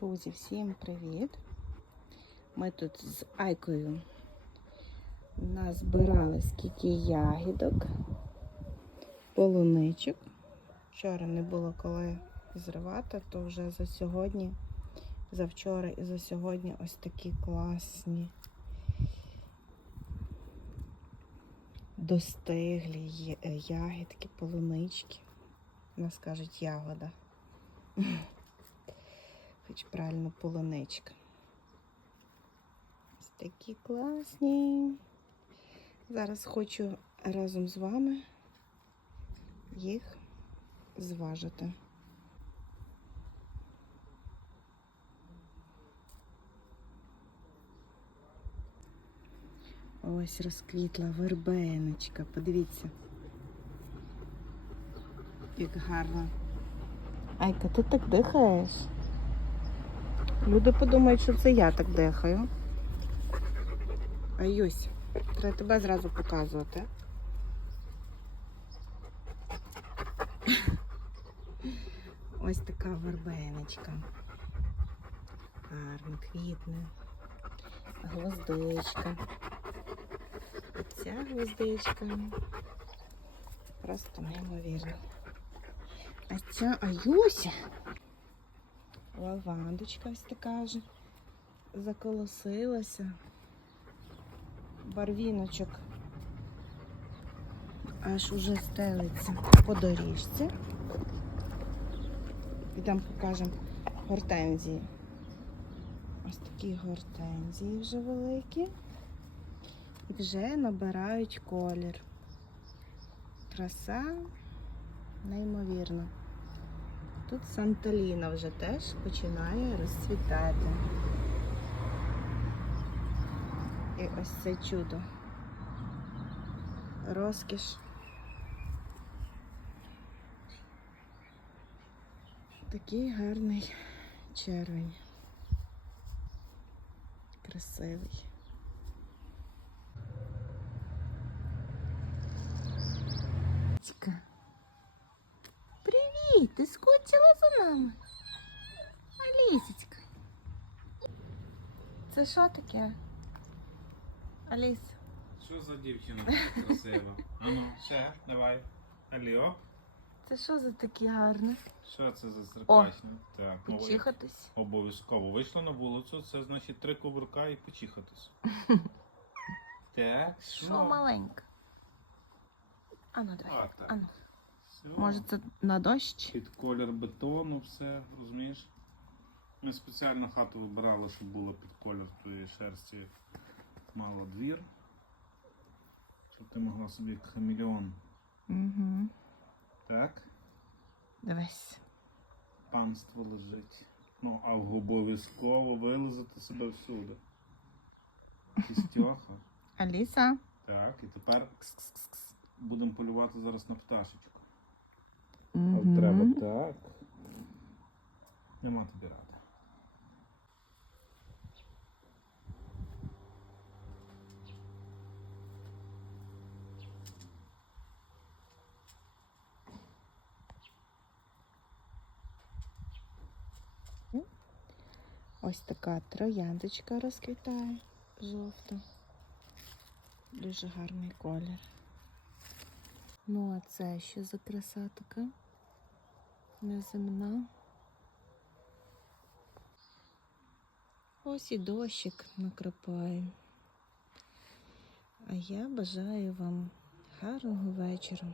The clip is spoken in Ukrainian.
Друзі, всім привіт! Ми тут з Айкою назбирали скільки ягідок, полуничок. Вчора не було коли зривати, то вже за сьогодні, за вчора і за сьогодні ось такі класні достиглі е, ягідки, полунички. У нас кажуть ягода. Хоч правильно полуничка. Ось такі класні. Зараз хочу разом з вами їх зважити. Ось розквітла вербеночка. Подивіться. Як гарно. Айка, ти так дихаєш? Люди подумають, що це я так дихаю. Аюсь, треба тебе зразу показувати. Ось така вербеночка. Гарно квітне. Гвоздичка. Ця гвоздичка. Просто неймовірно. А ця Аюся. Лавандочка ось така вже заколосилася. Барвіночок аж уже стелиться по доріжці. Ідемо покажемо гортензії. Ось такі гортензії вже великі. І вже набирають колір. Краса неймовірна. Тут Санталіна вже теж починає розцвітати. І ось це чудо. Розкіш. Такий гарний червень. Красивий. Привіт, ти скучила за нами? Алісечка. Це що таке? Аліс, Що за дівчина красива? Ану, ще, давай. Аліо. це що за таке гарне? Що це за серпачне? Так, ну, Почихатись. обов'язково. Вийшла на вулицю, це значить три кубурка і почихатись. Так, Що що? маленька? Ану, давай. А, так. Ану. Може це на дощ? Під колір бетону все, розумієш? Ми спеціально хату вибирали, щоб було під колір твоєї шерсті мало двір. Щоб ти могла собі як хамелеон. Угу. Так? Дивись. панство лежить. Ну, а обов'язково вилизати себе всюди. Кістьоха. Аліса. Так, і тепер будемо полювати зараз на пташечку. Мгм. так. Нема тобі ради. Ось така трояндочка розквітає жовта. Дуже гарний колір. Ну, а це що за краса така? Неземна. Ось і дощик накрапає. А я бажаю вам гарного вечора.